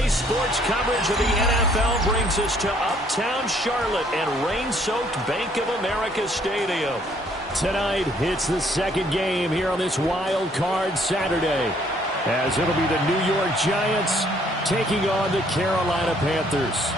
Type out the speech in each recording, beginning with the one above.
EA Sports coverage of the NFL brings us to uptown Charlotte and rain-soaked Bank of America Stadium. Tonight, it's the second game here on this Wild Card Saturday, as it'll be the New York Giants taking on the Carolina Panthers.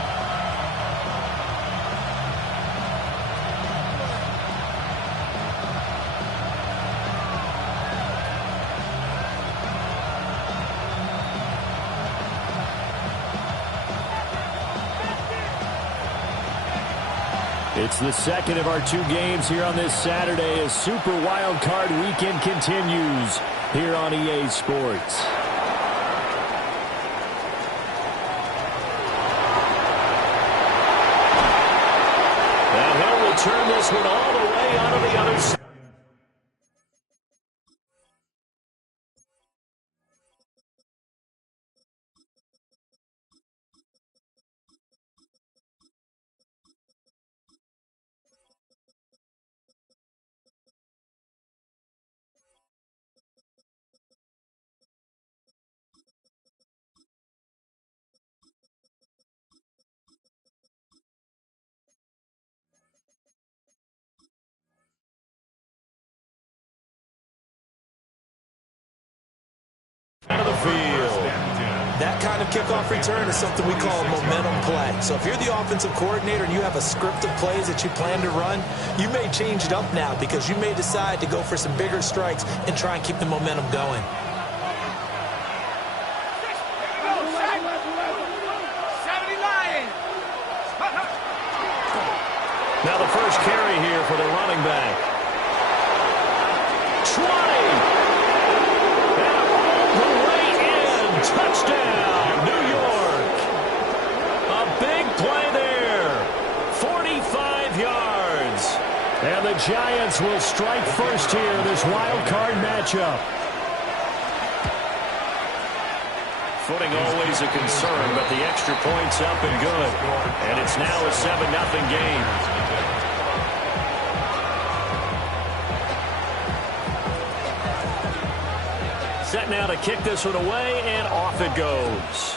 It's the second of our two games here on this Saturday as Super Wild Card Weekend continues here on EA Sports. And he'll return this one all the way out of the other side. Out of the field. That kind of kickoff return is something we call a momentum play. So if you're the offensive coordinator and you have a script of plays that you plan to run, you may change it up now because you may decide to go for some bigger strikes and try and keep the momentum going. Now the first carry here for the running back. 20. Touchdown, New York. A big play there. 45 yards. And the Giants will strike first here in this wild card matchup. Footing always a concern, but the extra point's up and good. And it's now a 7-0 game. Set now to kick this one away, and off it goes.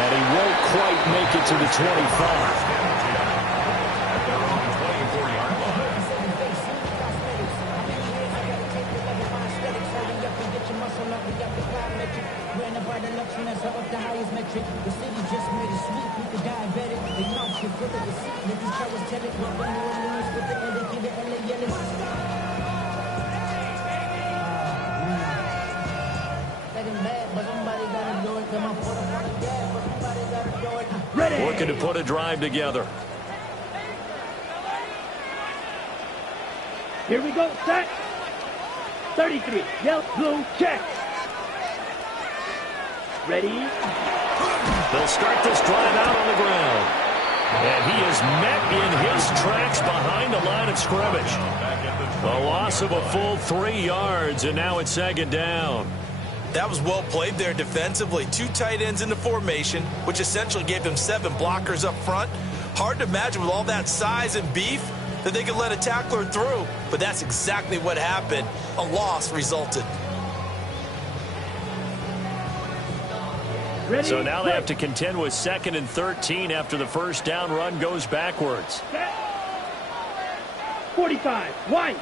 And he won't quite make it to the 25. Looking to put a drive together. Here we go, set. 33, yellow, blue, check. Ready? They'll start this drive out on the ground. And he is met in his tracks behind the line of scrimmage. A loss of a full 3 yards, and now it's second down. That was well played there defensively. 2 tight ends in the formation, which essentially gave them 7 blockers up front. Hard to imagine with all that size and beef that they could let a tackler through, but that's exactly what happened. A loss resulted. Ready? So now they have to contend with 2nd and 13 after the first down run goes backwards. 45, white.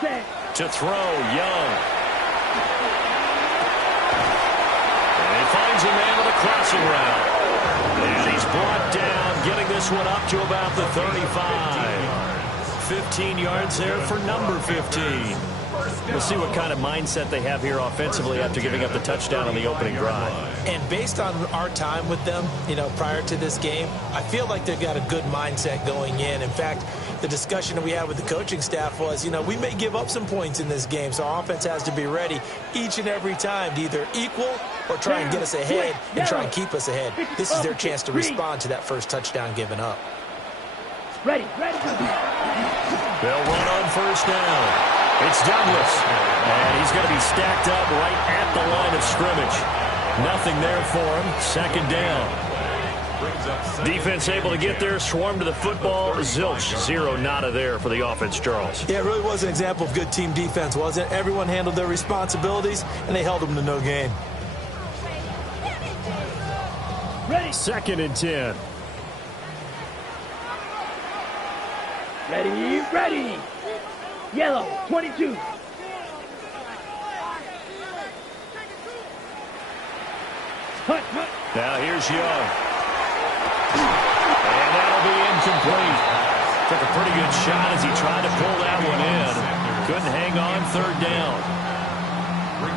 Set. To throw, Young. And he finds a man with a crossing route. And he's brought down, getting this one up to about the 35. 15 yards there for number 15. We'll see what kind of mindset they have here offensively after giving up the touchdown on the opening drive. And based on our time with them, prior to this game, I feel like they've got a good mindset going in. In fact, the discussion that we had with the coaching staff was, we may give up some points in this game, so our offense has to be ready each and every time to either equal or try and get us ahead and try and keep us ahead. This is their chance to respond to that first touchdown given up. Ready. They'll run on first down. It's Douglas, and he's going to be stacked up right at the line of scrimmage. Nothing there for him. Second down. Defense able to get there, swarm to the football. Zilch, zero, nada there for the offense, Charles. Yeah, it really was an example of good team defense, wasn't it? Everyone handled their responsibilities, and they held them to no gain. Ready. 2nd and 10. Ready, ready. Yellow, 22. Hut, hut. Now here's Young. And that'll be incomplete. Took a pretty good shot as he tried to pull that one in. Couldn't hang on, 3rd down.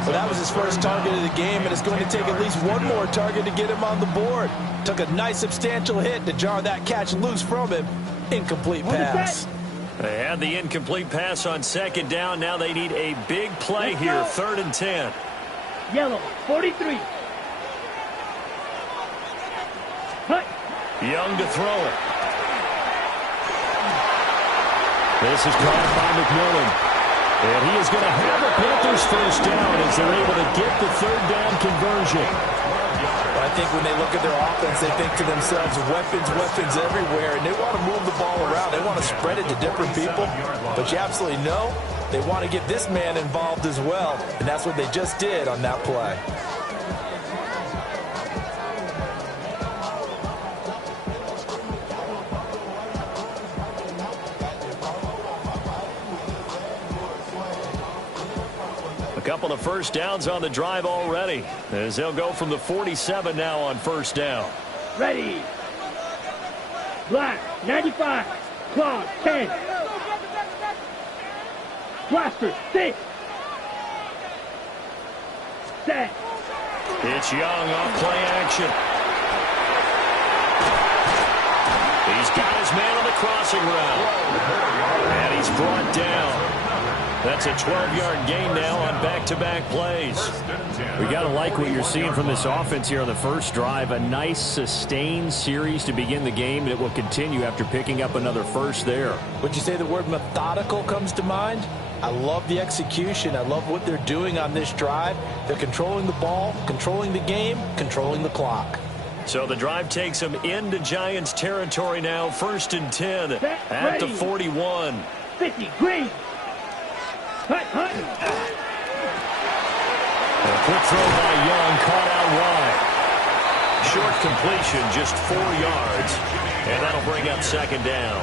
Well, that was his first target of the game, and it's going to take at least one more target to get him on the board. Took a nice substantial hit to jar that catch loose from him. Incomplete pass. They had the incomplete pass on 2nd down. Now they need a big play here, 3rd and 10. Yellow, 43. Hut. Young to throw it. This is caught by McMillan. And he is going to have the Panthers first down as they're able to get the 3rd down conversion. But I think when they look at their offense, they think to themselves, weapons, weapons everywhere, and they want to move the ball around. They want to spread it to different people. But you absolutely know they want to get this man involved as well, and that's what they just did on that play. Couple of first downs on the drive already, as they'll go from the 47 now on 1st down. Ready. Black, 95. Claw, 10. Blaster, 6. Set. It's Young off play action. He's got his man on the crossing route. And he's brought down. That's a 12-yard gain now on back-to-back plays. We got to like what you're seeing from this offense here on the first drive. A nice sustained series to begin the game that will continue after picking up another first there. Would you say the word methodical comes to mind? I love the execution. I love what they're doing on this drive. They're controlling the ball, controlling the game, controlling the clock. So the drive takes them into Giants territory now. 1st and 10 at the 41. 50, green. Hut, hut. A quick throw by Young, caught out wide. Short completion, just 4 yards, and that'll bring up 2nd down.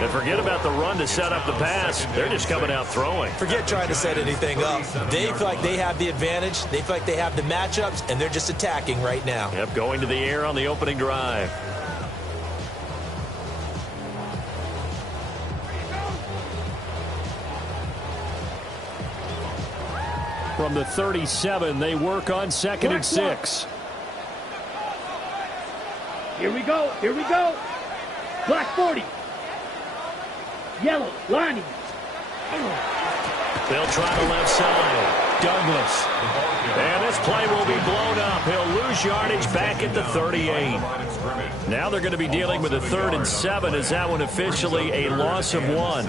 And forget about the run to set up the pass. They're just coming out throwing. Forget trying to set anything up. They feel like they have the advantage. They feel like they have the matchups, and they're just attacking right now. Yep, going to the air on the opening drive. From the 37, they work on 2nd and 6. Here we go. Here we go. Black 40. Yellow, lining. They'll try the left side. Douglas. And this play will be blown up. He'll lose yardage back at the 38. Now they're going to be dealing with a 3rd and 7 as that one officially a loss of 1.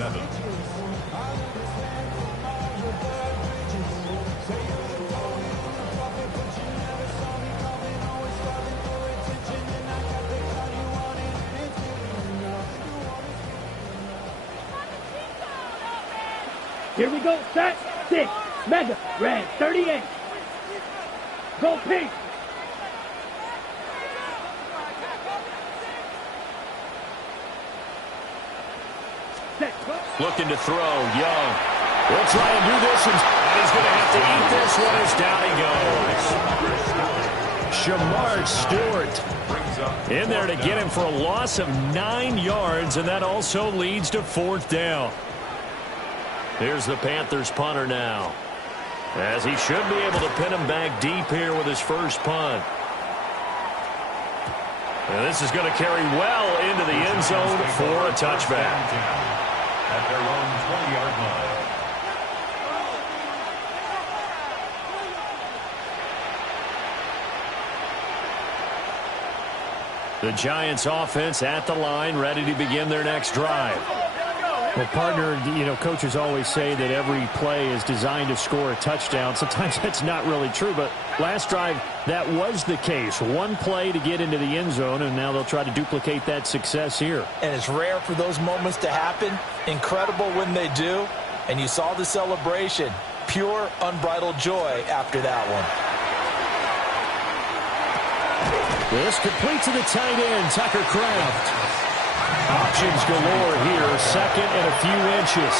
Here we go. Set. 6. Mega. Red. 38. Go pink. Set. Looking to throw. Young. We'll try and do this, and he's going to have to eat this one as down he goes. Shamar Stewart in there to get him for a loss of 9 yards, and that also leads to 4th down. Here's the Panthers punter now, as he should be able to pin him back deep here with his first punt. And this is going to carry well into the end zone for a touchback. At their own 20-yard line. The Giants offense at the line, ready to begin their next drive. Well, partner, coaches always say that every play is designed to score a touchdown. Sometimes that's not really true, but last drive, that was the case. One play to get into the end zone, and now they'll try to duplicate that success here. And it's rare for those moments to happen. Incredible when they do. And you saw the celebration. Pure, unbridled joy after that one. This complete to the tight end, Tucker Kraft. Options galore here, second and a few inches.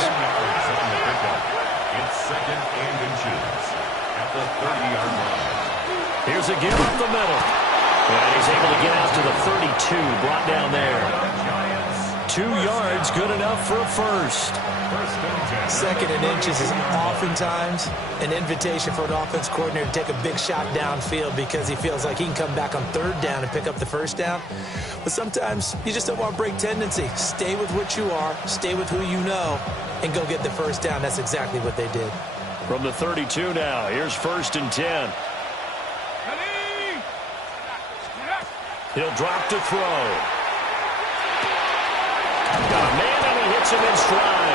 It's second and inches at the 30-yard line. Here's a give up the middle. And he's able to get out to the 32, brought down there. 2 yards, good enough for a first. Second and inches is oftentimes an invitation for an offense coordinator to take a big shot downfield because he feels like he can come back on third down and pick up the first down. But sometimes you just don't want to break tendency. Stay with what you are, stay with who you know, and go get the first down. That's exactly what they did. From the 32 now, here's 1st and 10. He'll drop to throw. Got a man and he hits him in stride.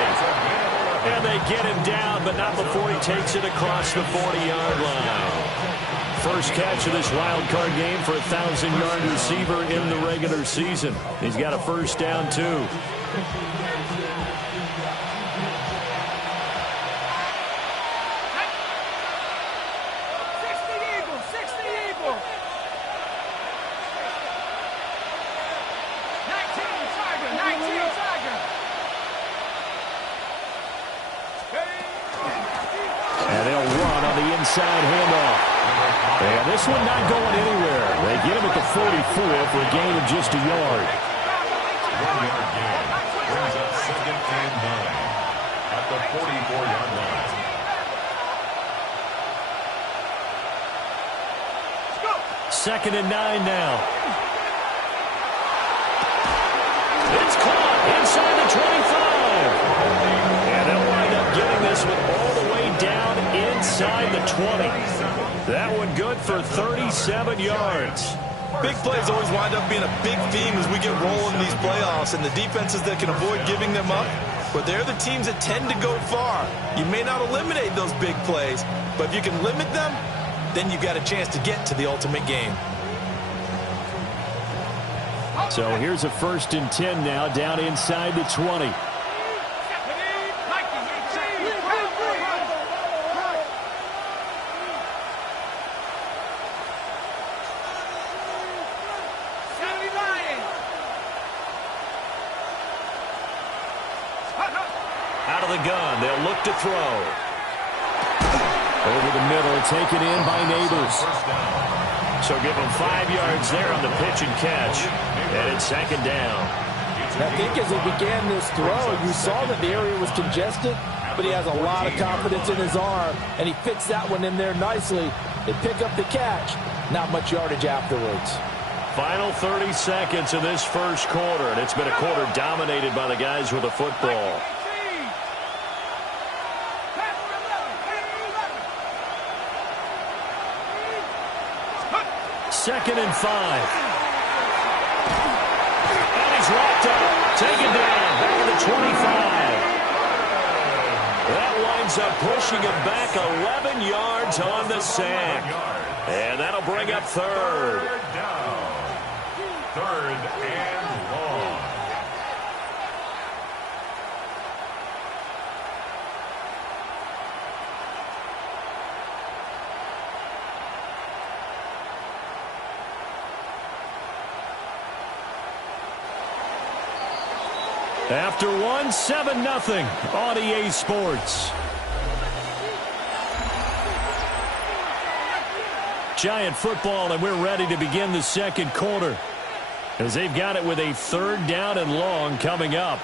And they get him down, but not before he takes it across the 40-yard line. First catch of this wild card game for a 1,000-yard receiver in the regular season. He's got a first down, too. Inside handoff. And this one not going anywhere. They get him at the 44 for a gain of just a yard. 1-yard gain brings up second and 9 at the 44-yard line. Second and 9 now. It's caught inside the 25. And they'll wind up getting this one all the way down inside the 20. That one good for 37 yards. Big plays always wind up being a big theme as we get rolling in these playoffs, and the defenses that can avoid giving them up, but they're the teams that tend to go far. You may not eliminate those big plays, but if you can limit them, then you've got a chance to get to the ultimate game. So here's a 1st and 10 now, down inside the 20. Out of the gun, they'll look to throw. Over the middle, taken in by Neighbors. So give him 5 yards there on the pitch and catch. And it's second down. I think as he began this throw, you saw that the area was congested, but he has a lot of confidence in his arm, and he fits that one in there nicely. They pick up the catch. Not much yardage afterwards. Final 30 seconds of this first quarter, and it's been a quarter dominated by the guys with the football. Second and 5. And he's wrapped up. Taken down. Back at the 25. That winds up pushing him back 11 yards on the sack. And that'll bring up third. Down. Third and long. After one, 7-0 on EA Sports. Giant football, and we're ready to begin the second quarter as they've got it with a 3rd down and long coming up.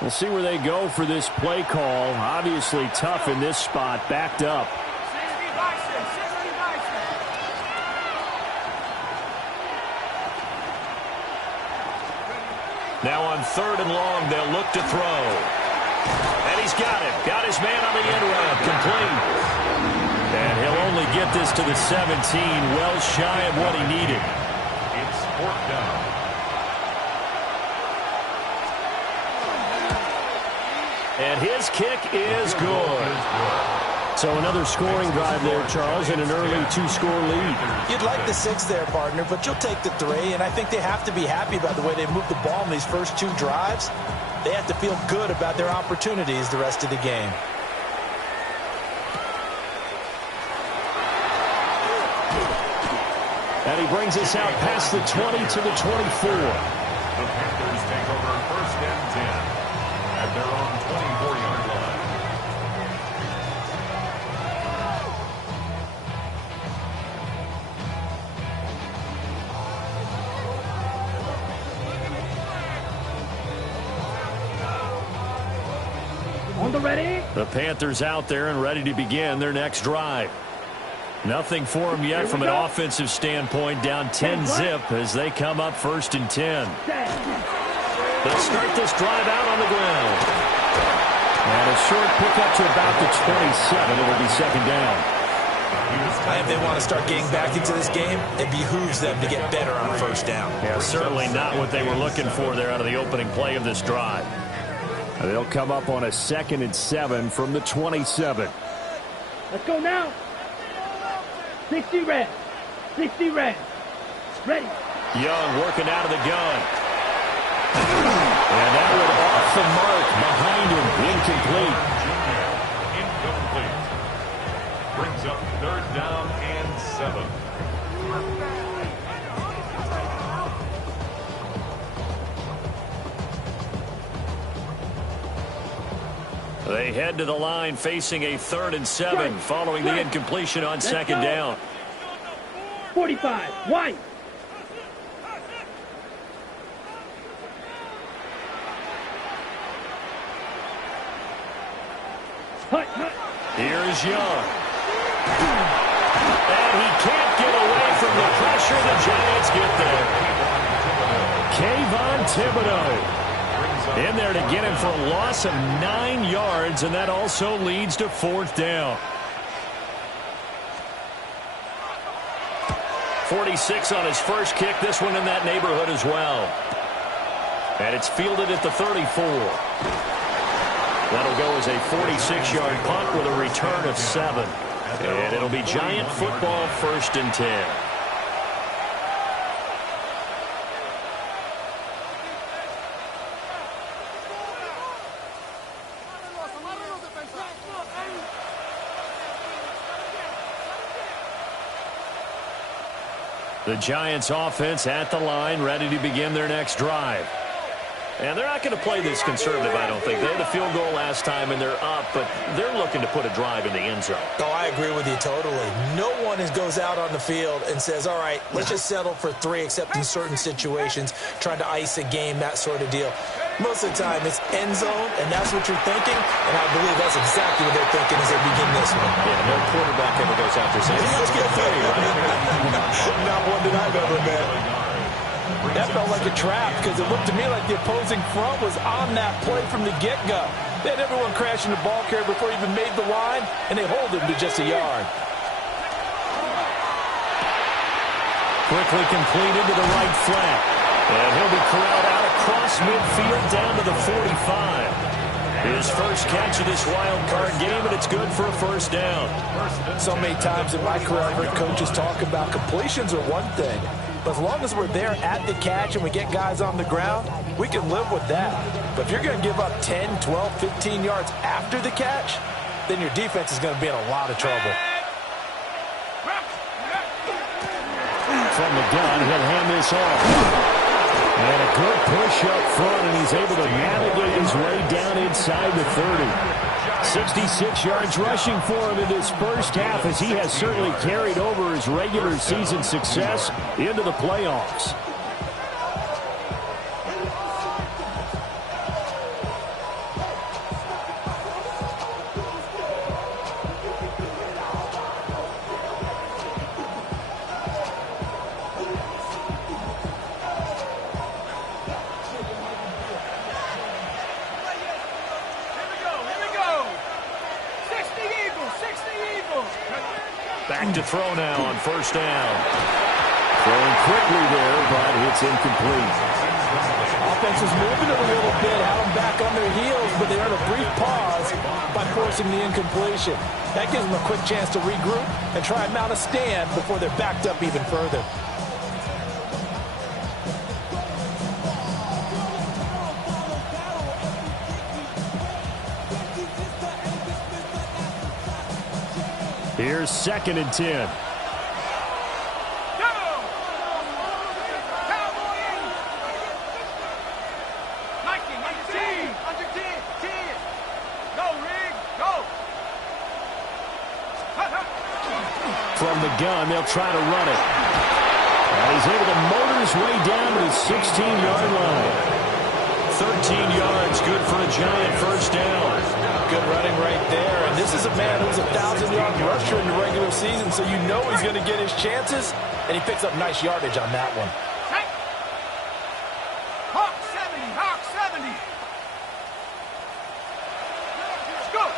We'll see where they go for this play call. Obviously tough in this spot, backed up. Now on 3rd and long, they'll look to throw. And he's got him. Got his man on the end route. Complete. And he'll only get this to the 17, well shy of what he needed. It's fourth down. And his kick is good. So another scoring drive there, Charles, and an early two-score lead. You'd like the 6 there, partner, but you'll take the 3, and I think they have to be happy about the way they moved the ball in these first 2 drives. They have to feel good about their opportunities the rest of the game. And he brings us out past the 20 to the 24. The Panthers take over first and 10 at their own 24-yard line. On the ready. The Panthers out there and ready to begin their next drive. Nothing for them yet from an offensive standpoint. Down 10-zip as they come up first and 10. They'll start this drive out on the ground. And a short pickup to about the 27. It'll be second down. If they want to start getting back into this game, it behooves them to get better on first down. Yeah, certainly not what they were looking for there out of the opening play of this drive. They'll come up on a 2nd and 7 from the 27. Let's go now. 60 red. 60 red. Ready. Young working out of the gun. And that one off the mark behind him. Incomplete. Incomplete. Brings up third down and 7. They head to the line facing a 3rd and 7 following the incompletion on second down. 45. White. Hut, hut. Here is Young. And he can't get away from the pressure. The Giants get there. Kayvon Thibodeau in there to get him for a loss of 9 yards, and that also leads to 4th down. 46 on his first kick. This one in that neighborhood as well. And it's fielded at the 34. That'll go as a 46-yard punt with a return of 7. And it'll be Giant football, 1st and 10. The Giants offense at the line, ready to begin their next drive. And they're not going to play this conservative, I don't think. They had a field goal last time, and they're up, but they're looking to put a drive in the end zone. Oh, I agree with you totally. No one goes out on the field and says, all right, let's just settle for 3, except in certain situations, trying to ice a game, that sort of deal. Most of the time, it's end zone, and that's what you're thinking, and I believe that's exactly what they're thinking as they begin this one. Yeah, no quarterback ever goes out there saying, hey, let's get 30, right? Not one that I've ever met. That felt like a trap because it looked to me like the opposing front was on that play from the get-go. They had everyone crashing the ball carrier before he even made the line, and they hold him to just a yard. Quickly completed to the right flat. And he'll be corralled out across midfield down to the 45. His first catch of this wild card game, and it's good for a 1st down. So many times in my career, I've heard coaches talk about completions are one thing. But as long as we're there at the catch and we get guys on the ground, we can live with that. But if you're going to give up 10, 12, 15 yards after the catch, then your defense is going to be in a lot of trouble. From the gun, he'll hand this off. And a good push up front, and he's able to navigate his way down inside the 30. 66 yards rushing for him in this first half, as he has certainly carried over his regular season success into the playoffs. Back to throw now on first down. Throwing quickly there, but it's incomplete. Offense is moving it a little bit, had them back on their heels, but they earn a brief pause by forcing the incompletion. That gives them a quick chance to regroup and try and mount a stand before they're backed up even further. Here's 2nd and 10. From the gun, they'll try to run it. And he's able to motor his way down to the 16-yard line. 13 yards, good for a Giant first down. Good running right there. And this is a man who's a 1,000-yard rusher in the regular season, so you know he's going to get his chances, and he picks up nice yardage on that one. Hawk 70, Hawk 70. Let's go.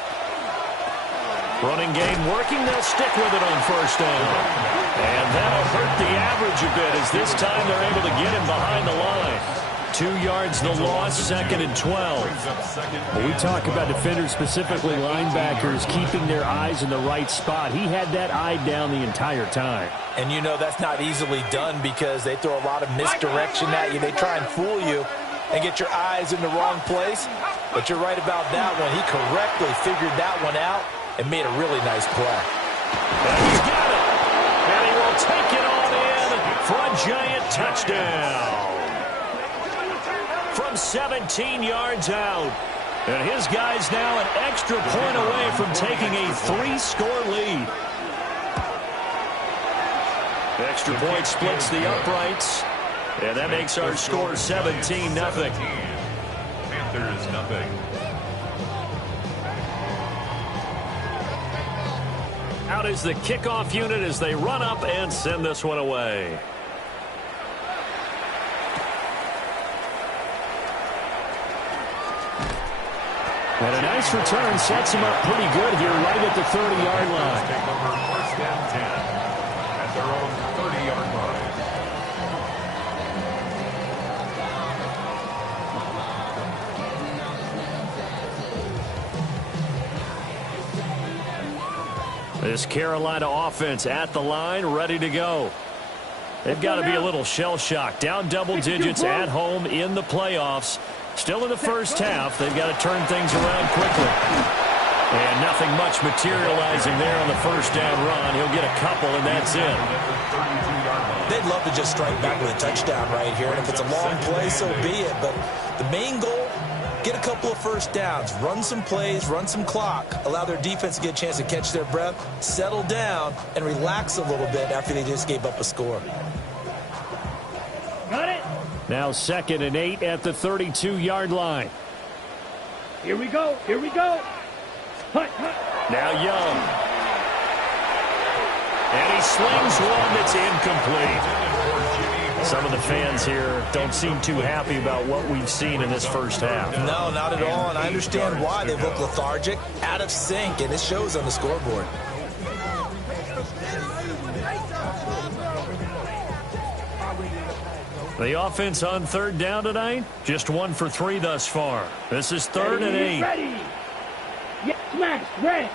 Running game working, they'll stick with it on first down. And that'll hurt the average a bit as this time they're able to get him behind the line. 2 yards the loss, 2nd and 12. Well, we talk about defenders, specifically linebackers, keeping their eyes in the right spot. He had that eye down the entire time. And you know that's not easily done because they throw a lot of misdirection at you. They try and fool you and get your eyes in the wrong place. But you're right about that one. He correctly figured that one out and made a really nice play. And he's got it. And he will take it on in for a Giant touchdown. From 17 yards out. And his guy's now an extra point away from taking a 3-score lead. Extra point splits the uprights. And that makes our score 17-0. Panthers nothing. Out is the kickoff unit as they run up and send this one away. And a nice return sets him up pretty good here right at the 30-yard line. Take over 1st and 10 at their own 30-yard line. This Carolina offense at the line, ready to go. They've got to be a little shell-shocked. Down double digits at home in the playoffs. Still in the first half. They've got to turn things around quickly. And nothing much materializing there on the first down run. He'll get a couple, and that's it. They'd love to just strike back with a touchdown right here. And if it's a long play, so be it. But the main goal, get a couple of first downs, run some plays, run some clock, allow their defense to get a chance to catch their breath, settle down, and relax a little bit after they just gave up a score. Got it? Now 2nd and 8 at the 32-yard line. Here we go. Here we go. Hut, hut. Now Young. And he slings one that's incomplete. Some of the fans here don't seem too happy about what we've seen in this first half. No, not at all, and I understand why. They look lethargic, out of sync, and it shows on the scoreboard. The offense on 3rd down tonight, just 1 for 3 thus far. This is 3rd and 8. Ready. Yes, smash, red.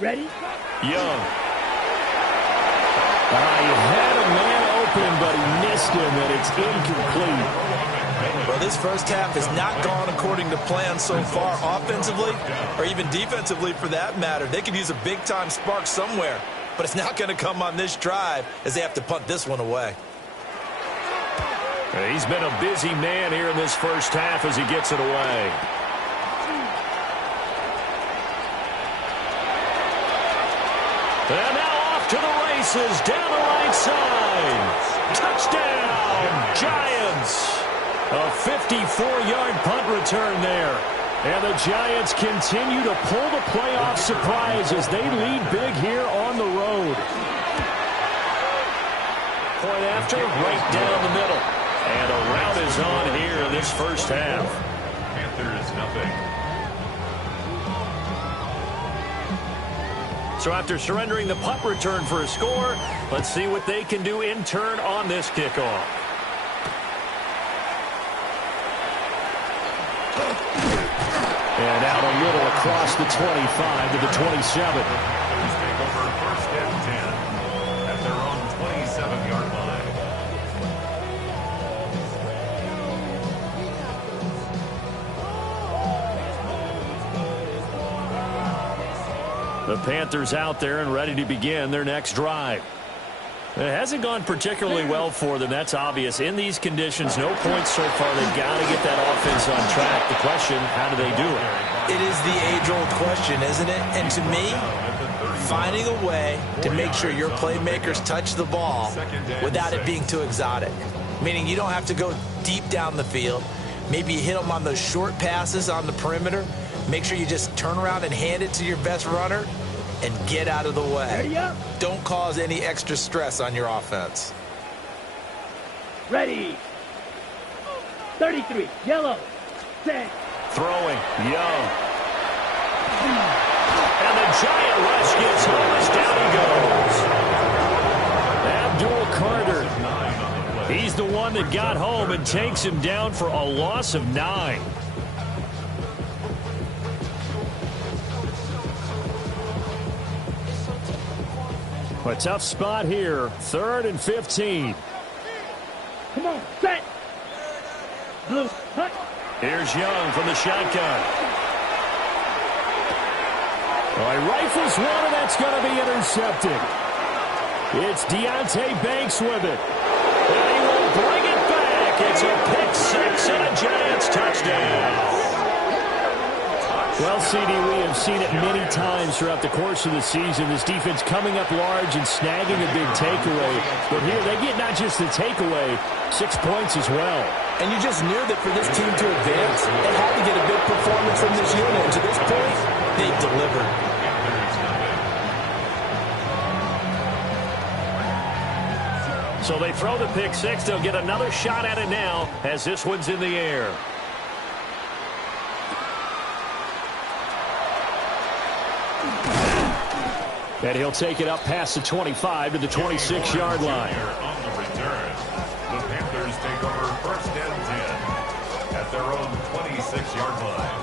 Ready? Young. He had a man open, but he missed him, and it's incomplete. Well, this first half has not gone according to plan so far offensively or even defensively for that matter. They could use a big-time spark somewhere, but it's not going to come on this drive as they have to punt this one away. He's been a busy man here in this first half as he gets it away. And now off to the races down the right side. Touchdown, Giants. A 54-yard punt return there. And the Giants continue to pull the playoff surprise as they lead big here on the road. Point after, right down the middle. And a rout is on here in this first half. Panthers nothing. So after surrendering the punt return for a score, let's see what they can do in turn on this kickoff. And out a little across the 25 to the 27. Panthers take over first and 10 at their own 27-yard line. The Panthers out there and ready to begin their next drive. It hasn't gone particularly well for them. That's obvious. In these conditions, no points so far. They've got to get that offense on track. The question, how do they do it? It is the age-old question, isn't it? And to me, finding a way to make sure your playmakers touch the ball without it being too exotic. Meaning you don't have to go deep down the field. Maybe you hit them on those short passes on the perimeter. Make sure you just turn around and hand it to your best runner and get out of the way. Don't cause any extra stress on your offense. Ready. 33, yellow, set. Throwing, Young. And the giant rush gets home as down he goes. Abdul Carter. He's the one that got home and takes him down for a loss of 9. A tough spot here. 3rd and 15. Come on, set. Blue, hut. Here's Young from the shotgun. Well, he rifles one, and that's going to be intercepted. It's Deontay Banks with it. And he will bring it back. It's a pick six and a Giants touchdown. Well, CD, we have seen it many times throughout the course of the season. This defense coming up large and snagging a big takeaway. But here they get not just the takeaway, 6 points as well. And you just knew that for this team to advance, they had to get a big performance from this unit. And to this point, they delivered. So they throw the pick six. They'll get another shot at it now as this one's in the air. And he'll take it up past the 25 to the 26-yard line. On the return, the Panthers take over first and 10 at their own 26-yard line.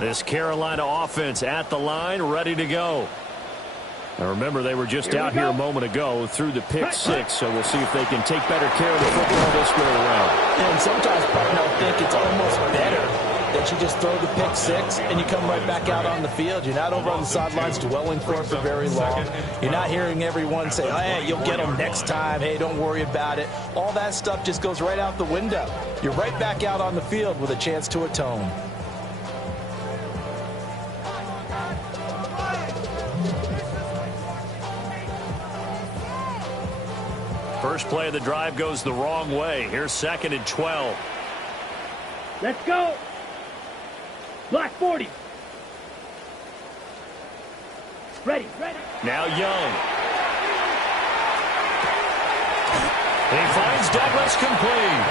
This Carolina offense at the line, ready to go. Now remember, they were just out here a moment ago through the pick six, so we'll see if they can take better care of the football this go around. And sometimes, partner, I think it's almost better that you just throw the pick six and you come right back out on the field. You're not over on the sidelines dwelling for it for very long. You're not hearing everyone say, hey, you'll get them next time. Hey, don't worry about it. All that stuff just goes right out the window. You're right back out on the field with a chance to atone. First play of the drive goes the wrong way. Here's 2nd and 12. Let's go. Black 40. Ready. Now Young. He finds Douglas complete.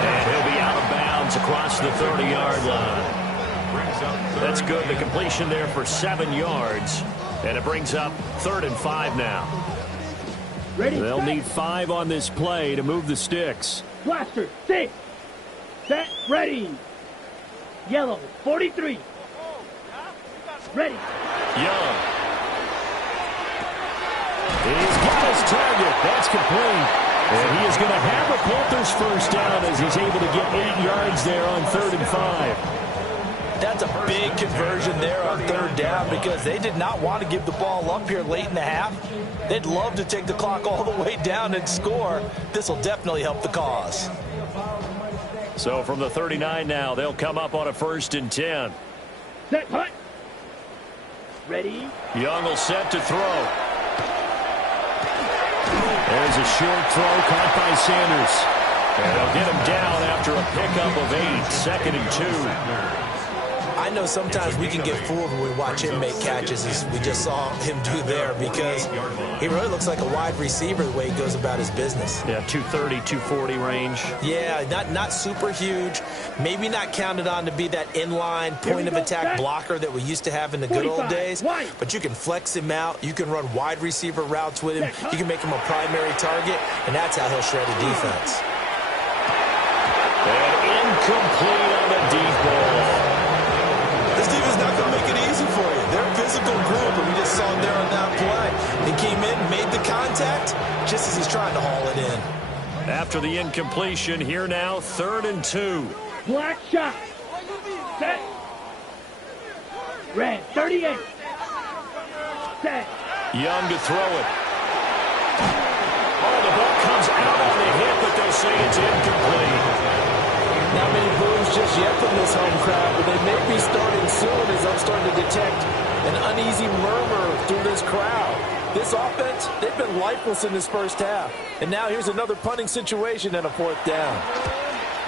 And he'll be out of bounds across the 30-yard line. That's good. The completion there for 7 yards. And it brings up 3rd and 5 now. Ready, They'll set. need 5 on this play to move the sticks. Blaster, 6. Set, ready. Yellow, 43. Ready. Young. He's got his target. That's complete. And he is going to have the Panthers first down as he's able to get 8 yards there on 3rd and 5. That's a big conversion there on 3rd down because they did not want to give the ball up here late in the half. They'd love to take the clock all the way down and score. This will definitely help the cause. So from the 39 now, they'll come up on a 1st and 10. Set, hut. Ready. Young will set to throw. There's a short throw caught by Sanders. And they'll get him down after a pickup of 8, 2nd and 2. I know sometimes we can get fooled when we watch him make catches, as we just saw him do there, because he really looks like a wide receiver the way he goes about his business. Yeah, 230, 240 range. Yeah, not super huge, maybe not counted on to be that inline point-of-attack blocker that we used to have in the good old days, but you can flex him out, you can run wide receiver routes with him, you can make him a primary target, and that's how he'll shred a defense. And incomplete on the deep ball. This defense is not going to make it easy for you. They're a physical group, and we just saw it there on that play. He came in, made the contact, just as he's trying to haul it in. After the incompletion, here now, 3rd and 2. Black shot. Set. Red 38. Set. Young to throw it. Oh, the ball comes out on the hit, but they say it's incomplete. Not many boos just yet from this home crowd, but they may be starting soon, as I'm starting to detect an uneasy murmur through this crowd. This offense, they've been lifeless in this first half. And now here's another punting situation and a 4th down.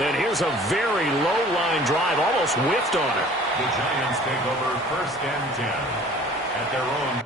And here's a very low-line drive, almost whiffed on it. The Giants take over 1st and 10 at their own.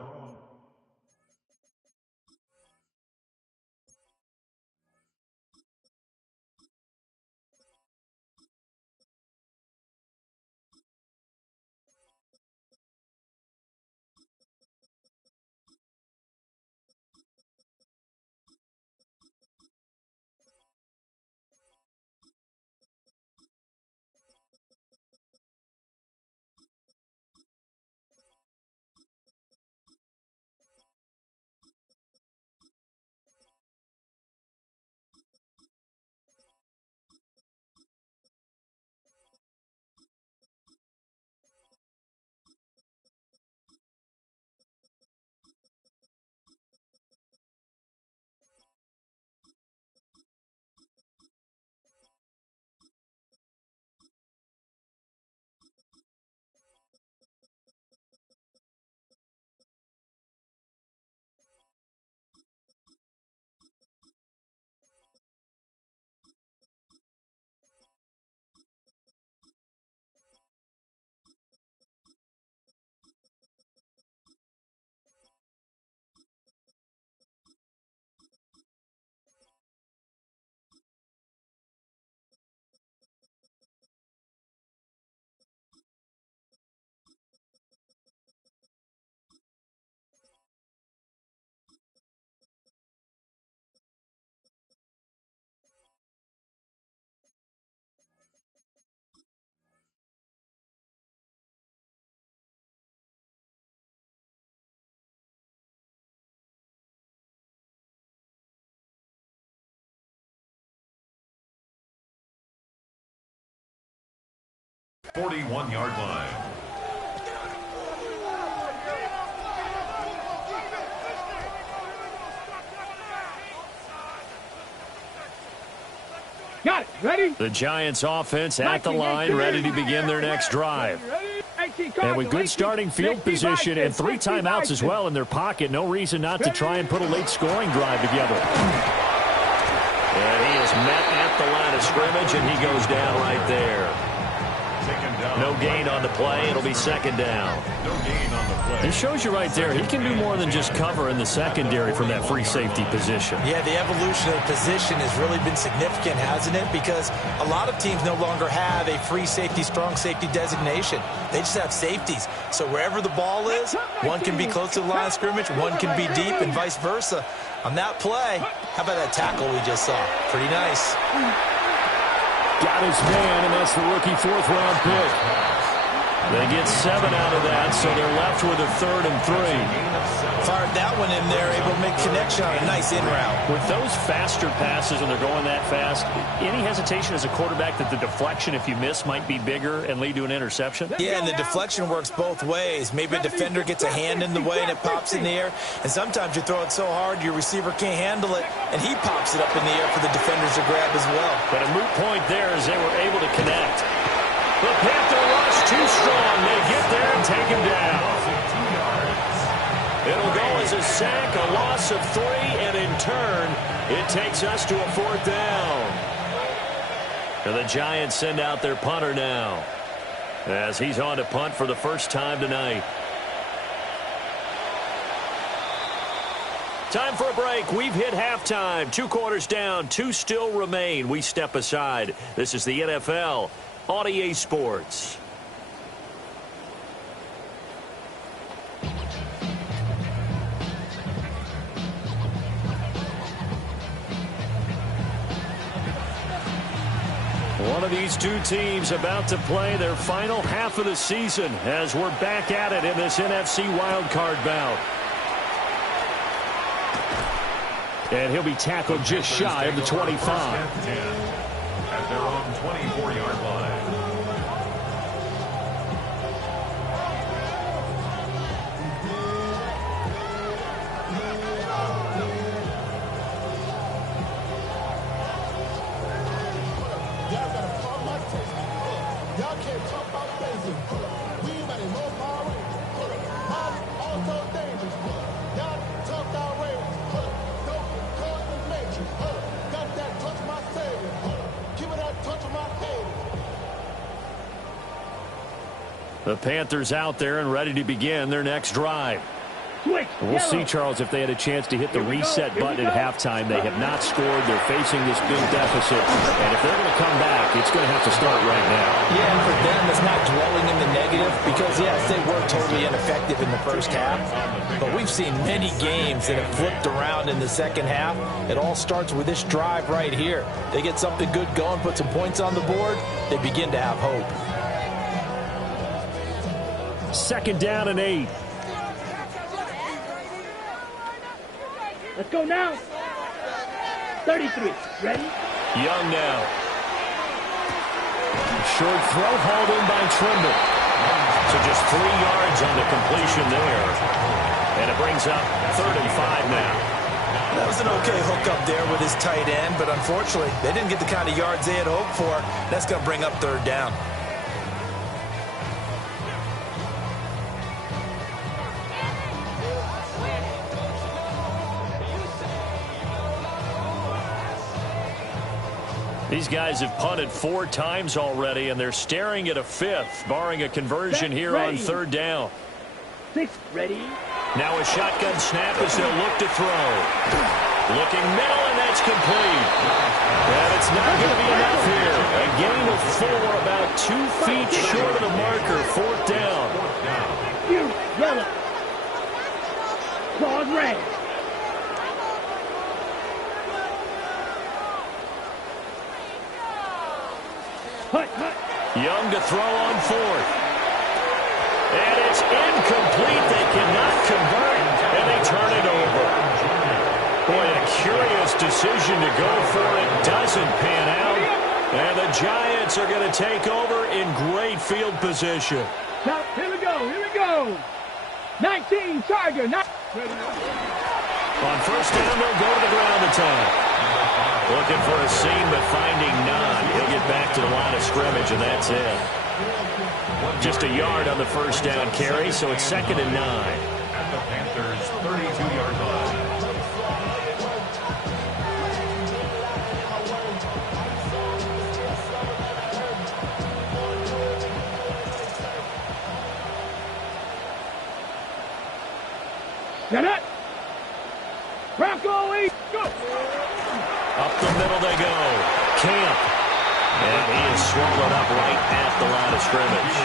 .41-yard line. Got it. Ready? The Giants offense at the line, ready to begin their next drive. And with good starting field position and 3 timeouts as well in their pocket, no reason not to try and put a late scoring drive together. And he is met at the line of scrimmage, and he goes down right there. No gain on the play. It'll be 2nd down. No gain on the play. It shows you right there, he can do more than just cover in the secondary from that free safety position. Yeah, the evolution of the position has really been significant, hasn't it? Because a lot of teams no longer have a free safety, strong safety designation. They just have safeties. So wherever the ball is, one can be close to the line of scrimmage, one can be deep, and vice versa. On that play, how about that tackle we just saw? Pretty nice. Got his man, and that's the rookie 4th-round pick. They get 7 out of that, so they're left with a 3rd and 3. Fired that one in there, able to make connection on a nice in route. With those faster passes, when they're going that fast, any hesitation as a quarterback that the deflection, if you miss, might be bigger and lead to an interception? Yeah, and the deflection works both ways. Maybe a defender gets a hand in the way and it pops in the air, and sometimes you throw it so hard your receiver can't handle it, and he pops it up in the air for the defenders to grab as well. But a moot point there as they were able to connect. The Panther rush too strong. They get there and take him down. It'll go as a sack, a loss of 3, and in turn, it takes us to a 4th down. And the Giants send out their punter now, as he's on to punt for the first time tonight. Time for a break. We've hit halftime. 2 quarters down. 2 still remain. We step aside. This is the NFL on EA Sports. One of these two teams about to play their final half of the season as we're back at it in this NFC wildcard bout. And he'll be tackled just shy of the 25. At their own 24-yard line. The Panthers out there and ready to begin their next drive. We'll see, Charles, if they had a chance to hit the reset button at halftime. They have not scored. They're facing this big deficit. And if they're going to come back, it's going to have to start right now. Yeah, and for them, it's not dwelling in the negative because, yes, they were totally ineffective in the first half. But we've seen many games that have flipped around in the second half. It all starts with this drive right here. They get something good going, put some points on the board, they begin to have hope. 2nd down and 8. Let's go now. 33. Ready? Young now. Short throw hauled in by Trimble. So just 3 yards on the completion there. And it brings up 3rd and 5 now. That was an okay hook up there with his tight end, but unfortunately, they didn't get the kind of yards they had hoped for. That's going to bring up 3rd down. These guys have punted 4 times already, and they're staring at a 5th, barring a conversion here on 3rd down. 6. Ready? Now a shotgun snap as they'll look to throw. Looking middle, and that's complete. And it's not going to be enough here. A gain of 4, about 2 feet short of the marker. 4th down. You, yellow. Claws red. Young to throw on 4th. And it's incomplete. They cannot convert, and they turn it over. Boy, a curious decision to go for it. Doesn't pan out. And the Giants are going to take over in great field position. Now, here we go. Here we go. 19, Charger. On 1st down, they'll go to the ground attack. Looking for a seam, but finding none. He'll get back to the line of scrimmage, and that's it. Just a yard on the 1st down carry, so it's 2nd and 9. At the Panthers' 32-yard line. Get it. Bronco East. Go. Up the middle they go. Camp. And he is swallowed up right at the line of scrimmage.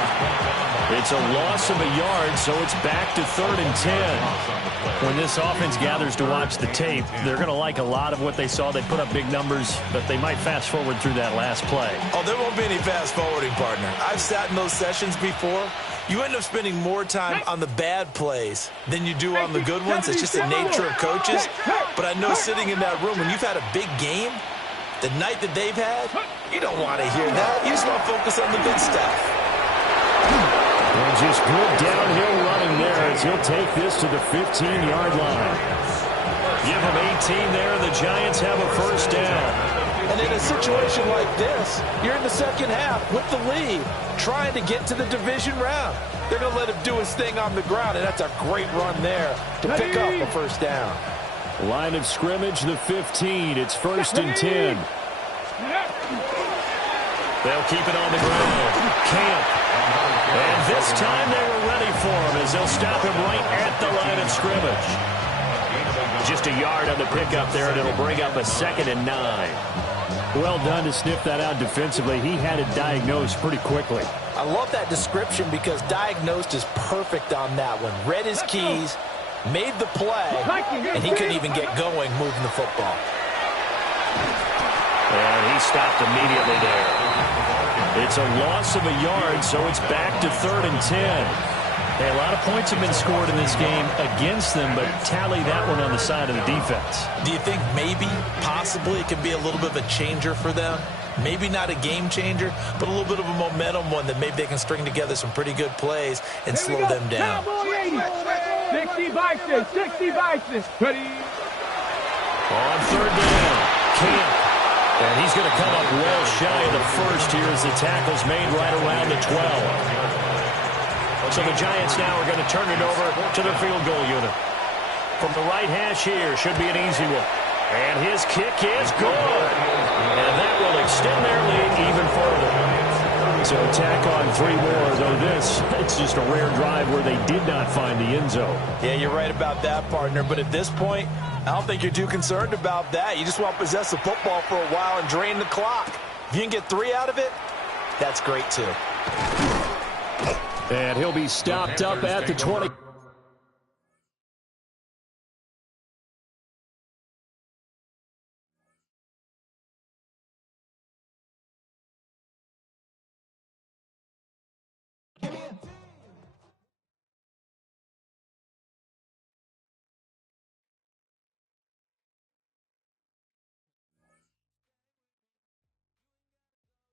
It's a loss of a yard, so it's back to 3rd and 10. When this offense gathers to watch the tape, they're going to like a lot of what they saw. They put up big numbers, but they might fast forward through that last play. Oh, there won't be any fast forwarding, partner. I've sat in those sessions before. You end up spending more time on the bad plays than you do on the good ones. It's just the nature of coaches. But I know sitting in that room, when you've had a big game, the night that they've had, you don't want to hear that. You just want to focus on the good stuff. And just good downhill running there as he'll take this to the 15-yard line. Give him 18 there, and the Giants have a 1st down. And in a situation like this, you're in the second half with the lead, trying to get to the division round. They're going to let him do his thing on the ground, and that's a great run there to pick up a 1st down. Line of scrimmage, the 15. It's 1st and 10. They'll keep it on the ground. Camp. And this time they were ready for him as they'll stop him right at the line of scrimmage. Just a yard on the pickup there, and it'll bring up a 2nd and 9. Well done to sniff that out defensively. He had it diagnosed pretty quickly. I love that description because diagnosed is perfect on that one. Read his keys, made the play, and he couldn't even get going moving the football. And he stopped immediately there. It's a loss of a yard, so it's back to 3rd and 10. Hey, a lot of points have been scored in this game against them, but tally that one on the side of the defense. Do you think maybe, possibly, it could be a little bit of a changer for them? Maybe not a game changer, but a little bit of a momentum one that maybe they can string together some pretty good plays and slow them down. 60 Bison, 60 Bison. Ready? On 3rd down, Camp. And he's going to come up well shy of the first here as the tackle's made right around the 12. So the Giants now are going to turn it over to their field goal unit. From the right hash here, should be an easy one. And his kick is good. And that will extend their lead even further. So tack on 3 more, though it's just a rare drive where they did not find the end zone. Yeah, you're right about that, partner. But at this point, I don't think you're too concerned about that. You just want to possess the football for a while and drain the clock. If you can get 3 out of it, that's great too. And he'll be stopped up at the 20.